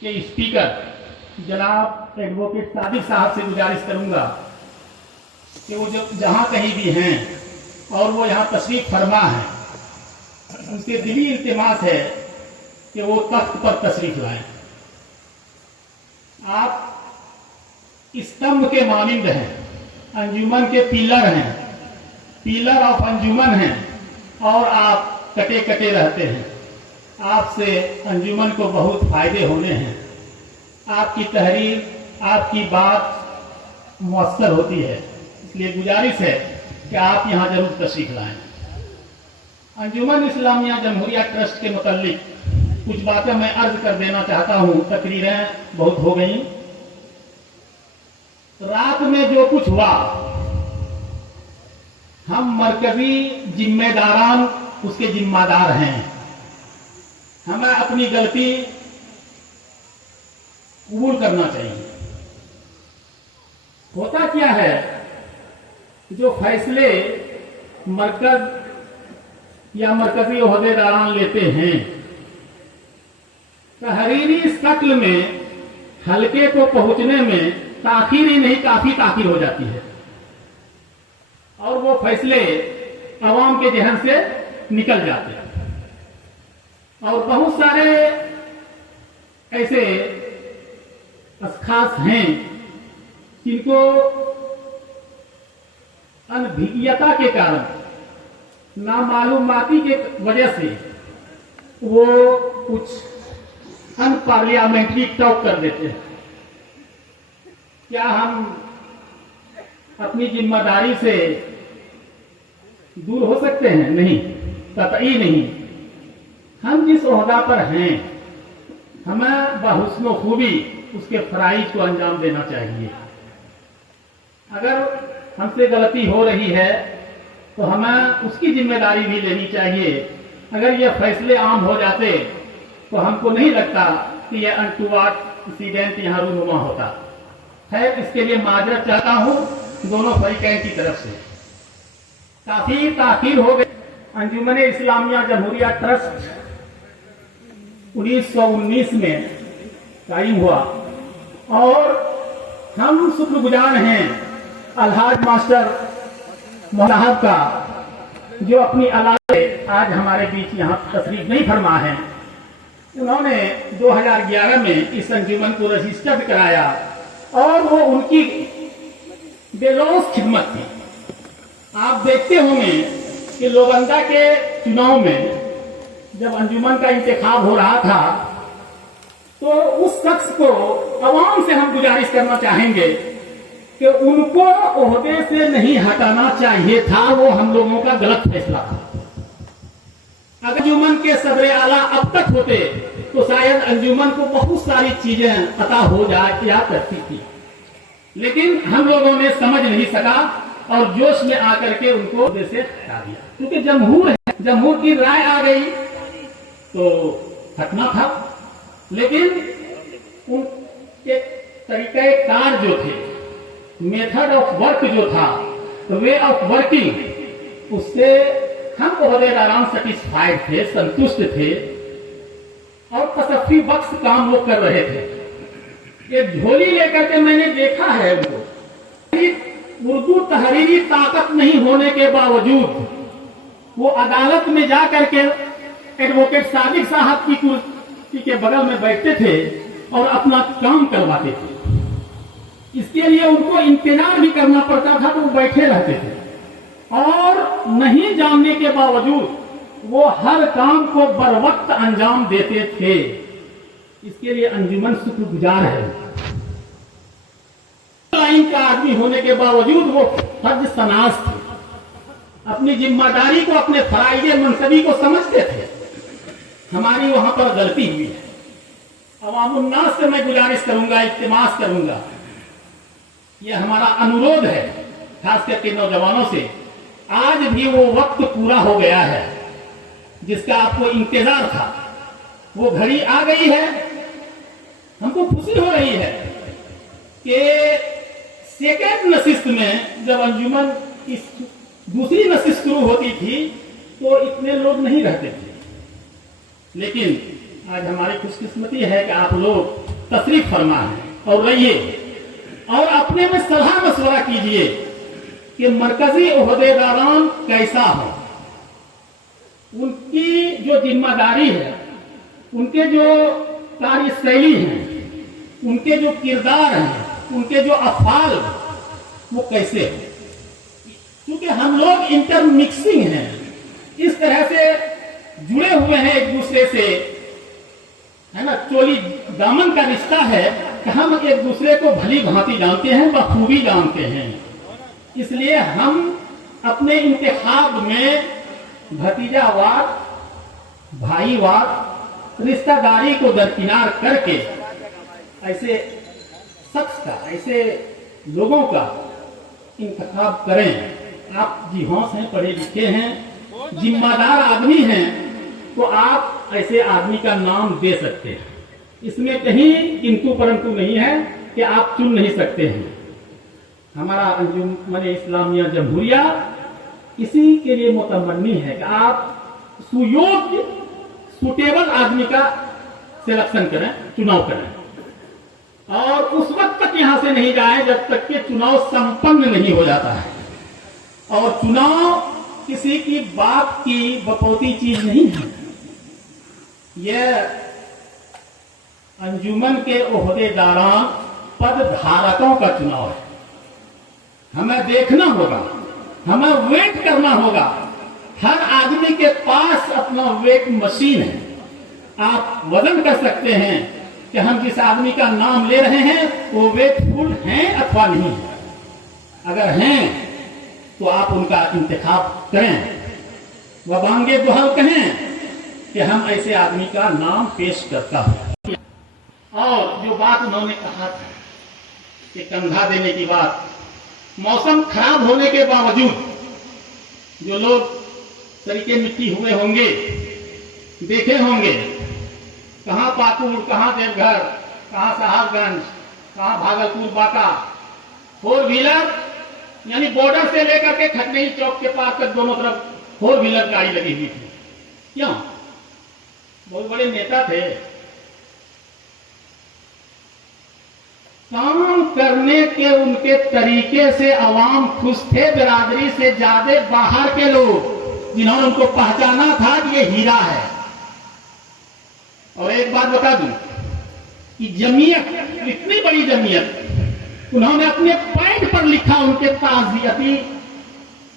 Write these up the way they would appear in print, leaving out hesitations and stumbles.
के स्पीकर जनाब एडवोकेट सादिक साहब से गुजारिश करूंगा कि वो जब जहाँ कहीं भी हैं और वो यहाँ तशरीफ फरमा है, उनसे दिली इल्तिमास है कि वो तख्त पर तशरीफ लाएं। आप स्तंभ के मानिंद हैं, अंजुमन के पिलर हैं, पिलर ऑफ अंजुमन हैं और आप कटे कटे रहते हैं। आपसे अंजुमन को बहुत फायदे होने हैं। आपकी तहरीर, आपकी बात मुअस्सर होती है, इसलिए गुजारिश है कि आप यहाँ जरूर तशरीफ लाएं। अंजुमन इस्लामिया जमहूरिया ट्रस्ट के मुताल्लिक कुछ बातें मैं अर्ज कर देना चाहता हूँ। तकरीरें बहुत हो गई। रात में जो कुछ हुआ, हम मरकजी जिम्मेदारान उसके जिम्मेदार हैं। हमें अपनी गलती कबूल करना चाहिए। होता क्या है, जो फैसले मरकज या मरकजी ओहदेदारान लेते हैं, तहरीरी शक्ल में हल्के को पहुंचने में ताखीर ही नहीं, काफी ताखीर हो जाती है और वो फैसले अवाम के जहन से निकल जाते हैं। और बहुत सारे ऐसे अशखास हैं जिनको अनभिज्ञता के कारण, नामालूमाती के वजह से वो कुछ अनपार्लियामेंट्री टॉक कर देते हैं। क्या हम अपनी जिम्मेदारी से दूर हो सकते हैं? नहीं, कतई नहीं। हम जिस ओहदा पर हैं, हमें बहुस्न खूबी उसके फराइज को अंजाम देना चाहिए। अगर हमसे गलती हो रही है तो हमें उसकी जिम्मेदारी भी लेनी चाहिए। अगर ये फैसले आम हो जाते तो हमको नहीं लगता कि यह अनटूवर्ड इंसिडेंट यहाँ रूनुमा होता है। इसके लिए माजरत चाहता हूँ दोनों फरीकैन की तरफ से। काफी ताखीर हो गई। अंजुमन इस्लामिया जमहूरिया ट्रस्ट 1919 में कायम हुआ और हम शुक्रगुजार हैं अलहाज मास्टर साहब का, जो अपनी अलाए आज हमारे बीच यहाँ तशरीफ नहीं फरमा है। उन्होंने 2011 में इस अंजुमन को रजिस्टर्ड कराया और वो उनकी बेलौस खिदमत थी। आप देखते होंगे कि लोबंदा के चुनाव में जब अंजुमन का इंतखाब हो रहा था तो उस शख्स को अवाम से हम गुजारिश करना चाहेंगे कि उनको ओहदे से नहीं हटाना चाहिए था। वो हम लोगों का गलत फैसला था। अगर अंजुमन के सदर आला अब तक होते तो शायद अंजुमन को बहुत सारी चीजें अता हो जाया करती थी, लेकिन हम लोगों ने समझ नहीं सका और जोश में आकर के उनको ओहदे से हटा दिया। क्योंकि जमहूर है, जमहूर की राय आ गई तो हटना था। लेकिन उनके तरीके कार जो थे, मेथड ऑफ वर्क जो था, वे ऑफ वर्किंग, उससे हम ओहदेदारान सेटिस्फाइड थे, संतुष्ट थे और तसफ्फी बख्श काम वो कर रहे थे। ये झोली लेकर के मैंने देखा है उनको। उर्दू तहरीरी ताकत नहीं होने के बावजूद वो अदालत में जाकर के एडवोकेट सादिक साहब की कुर्सी के बगल में बैठते थे और अपना काम करवाते थे। इसके लिए उनको इंतजार भी करना पड़ता था तो वो बैठे रहते थे और नहीं जानने के बावजूद वो हर काम को बरवक्त अंजाम देते थे। इसके लिए अंजुमन शुक्रगुजार है। लाइन का आदमी होने के बावजूद वो फर्ज शनास थे। अपनी जिम्मेदारी को, अपने फराइज मनसबी को समझते थे। हमारी वहां पर गलती हुई है। अवामुन्नास से मैं गुजारिश करूंगा, इल्तिमास करूंगा, यह हमारा अनुरोध है खास करके नौजवानों से। आज भी वो वक्त पूरा हो गया है जिसका आपको इंतजार था। वो घड़ी आ गई है। हमको खुशी हो रही है कि सेकेंड नशिस्त में जब अंजुमन की दूसरी नशिस्त शुरू होती थी तो इतने लोग नहीं रहते थे। लेकिन आज हमारी खुशकिस्मती है कि आप लोग तशरीफ फरमा है और रहिए और अपने में सलाह मशवरा कीजिए कि मरकजी ओहदेदारान कैसा हो, उनकी जो जिम्मेदारी है, उनके जो कार्यशैली है, उनके जो किरदार हैं, उनके जो अफाल वो कैसे हो। क्योंकि हम लोग इंटरमिक्सिंग हैं, इस तरह से जुड़े हुए हैं एक दूसरे से, है ना, चोली दामन का रिश्ता है कि हम एक दूसरे को भली भांति जानते हैं, बखूबी जानते हैं। इसलिए हम अपने इंतखाब में भतीजावाद, भाईवाद, रिश्तेदारी को दरकिनार करके ऐसे शख्स का, ऐसे लोगों का इंतखाब करें। आप जी होश हैं, पढ़े लिखे हैं, जिम्मेदार आदमी हैं, तो आप ऐसे आदमी का नाम दे सकते हैं। इसमें कहीं किंतु परंतु नहीं है कि आप चुन नहीं सकते हैं। हमारा अंजुमन इस्लामिया जमहूरिया इसी के लिए मुतमन्नी है कि आप सुयोग्य, सुटेबल आदमी का सिलेक्शन करें, चुनाव करें और उस वक्त तक यहां से नहीं जाए जब तक कि चुनाव संपन्न नहीं हो जाता है। और चुनाव किसी की बाप की बपौती चीज नहीं है, यह अंजुमन के ओहदेदारान पद धारकों का चुनाव है। हमें देखना होगा, हमें वेट करना होगा। हर आदमी के पास अपना वेट मशीन है। आप वजन कर सकते हैं कि हम जिस आदमी का नाम ले रहे हैं वो वेटफुल हैं अथवा नहीं है। अगर हैं तो आप उनका इंतखाब करें, वह बांगे दुहल कहें कि हम ऐसे आदमी का नाम पेश करता हूं। और जो बात उन्होंने कहा था कि कंधा देने की बात, मौसम खराब होने के बावजूद जो लोग तरीके मिट्टी हुए होंगे, देखे होंगे, कहां पाकुड़, कहां देवघर, कहां साहबगंज, कहां भागलपुर बाका, 4 व्हीलर यानी बॉर्डर से लेकर के खटनेई चौक के पास तक दोनों तरफ 4 व्हीलर गाड़ी लगी हुई थी। क्यों? बहुत बड़े नेता थे, काम करने के उनके तरीके से अवाम खुश थे। बिरादरी से ज्यादा बाहर के लोग जिन्होंने उनको पहचाना था कि ये हीरा है। और एक बात बता दूं कि जमीयत, इतनी बड़ी जमीयत, उन्होंने अपने पैंट पर लिखा उनके ताजियती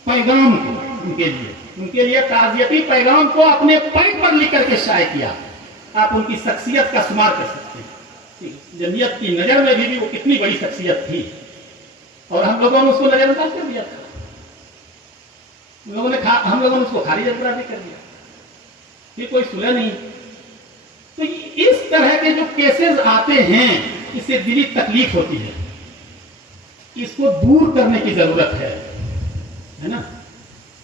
पैगाम उनके लिए ताजियती पैगाम को अपने पैंट पर लिख करके शाये किया। आप उनकी शख्सियत का शुमार कर सकते हैं। जमीयत की नजर में भी वो कितनी बड़ी शख्सियत थी और हम लोगों ने उसको नजरअंदाज कर दिया था। हम लोगों ने उसको खारिज अपराधी कर दिया, फिर कोई सुलह नहीं। तो इस तरह के जो केसेस आते हैं, इससे दिली तकलीफ होती है, इसको दूर करने की जरूरत है ना।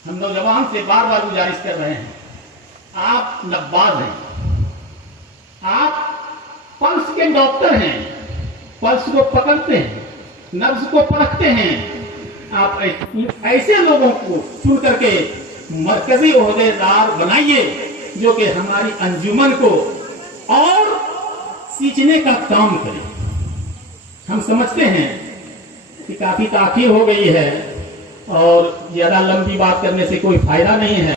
हम नौजवान से बार बार गुजारिश कर रहे हैं, आप नब्बाज हैं, आप पल्स के डॉक्टर हैं, पल्स को पकड़ते हैं, नब्ज को परखते हैं। आप ऐसे लोगों को चुन करके मरकजी ओहदेदार बनाइए जो कि हमारी अंजुमन को और सींचने का काम करे। हम समझते हैं कि काफी ताखीर हो गई है और ज्यादा लंबी बात करने से कोई फायदा नहीं है।